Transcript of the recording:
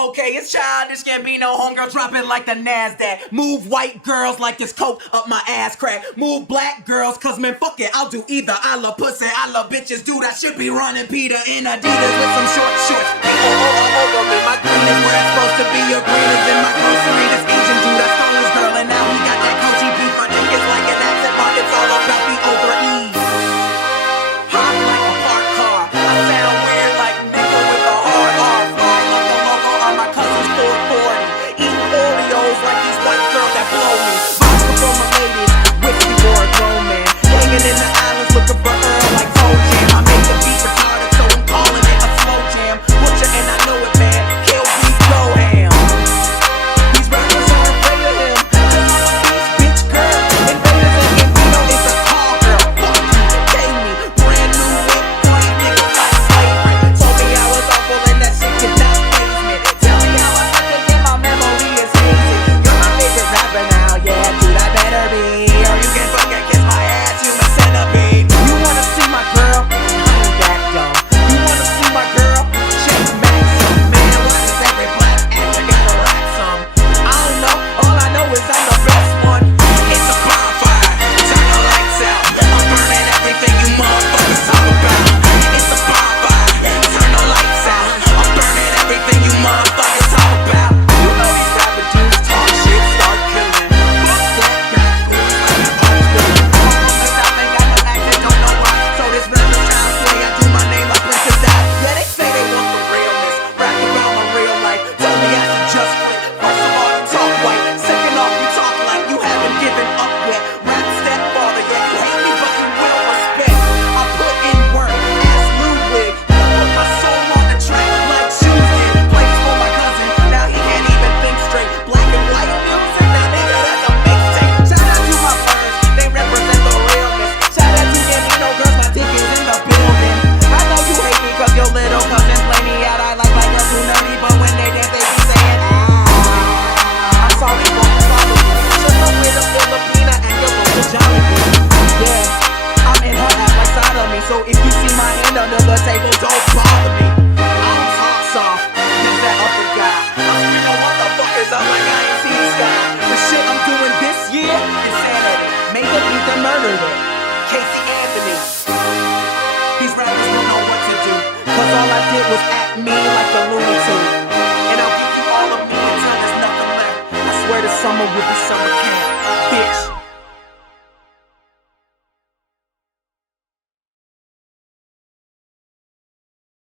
Okay, it's Childish, Gambino, homegirl, drop it like the NASDAQ. Move white girls like this coke up my ass crack. Move black girls, cause man, fuck it, I'll do either. I love pussy, I love bitches, dude, I should be running Peter in Adidas with some short shorts. P-O-O-O-O, my green is where it's supposed to be. Your green is in my grocery. This Asian dude, I stole his girl, and now he got that Gucci beef for niggas like an accent mark. It's all about the over-ease. Hot like a parked car. I sound weird like nigga with a hard R. Fly like a logo on my cousin's 440. Eat Oreos like these white girls that blow me. Vodka for my ladies, whiskey for a grown man. Hanging in the islands looking for Earl like Toe Jam. I make the beat retarded, so I'm calling it a slow jam. Butcher and I know it, man. Kill beat, go ham. These rappers aren't afraid of him. Cause I'm a beast, bitch, girl. Invaders and Gambino is a call girl. Fuck you, gave me brand new whip for these niggas like slavery. Told me I was awful and that shit could not faze me. Tell me how I suck it and my memory is hazy. You're my favorite rapper now, yeah, dude, I better be. Or you can fucking kiss my ass, human centipede. You wanna see my girl? I ain't that dumb. You wanna see my girl? Check Maxim. Man, why does every black actor gotta rap some? I don't know, all I know is I'm the best one. It's a bonfire, turn the lights out. I'm burning everything you motherfuckers talk about. It's a bonfire, turn the lights out. I'm burning everything you motherfuckers talk about. You know these rapper dudes talk shit, start killing. Fuck that rap, cool, like an arch villain. Cause I think I can act and don't know why. So this rapper's trying to say I do my name like Princess Di. Yeah, they say they want the realness. Rap about my real life. Tell me I should just quit. First of all, you talk white. Second off, you talk like you haven't given up yet. Rap stepfather, yeah, you hate me, but you will respect. I put in work, ask Ludwig. I put my soul on the track like shoes did. Plays for my cousin, now he can't even think straight. Black and white music, now nigga, that's a mixtape. Shout out to my birds, they represent the realness. Shout out to Gambino, girls, my dick is in the building. I know you hate me cause your little cousins play me out. I like you're too nerdy, but when they dance, they be saying, I'm sorry for the problem. Shut up with a Filipina and your little Jollibee. Yeah, I'm in her ass like side of me. So if you see my hand under the table, don't bother me. I'm talk soft, this that upper guy. I'm spinning motherfuckers up like I ain't seen the sky. The shit I'm doing this year is sanity. Make a beat that murdered it. Casey Anthony. These rappers don't know what to do. Cause all I did was act me like a Looney Tune. And I'll give you all of me until there's nothing left. I swear the summer will be summer camp, bitch.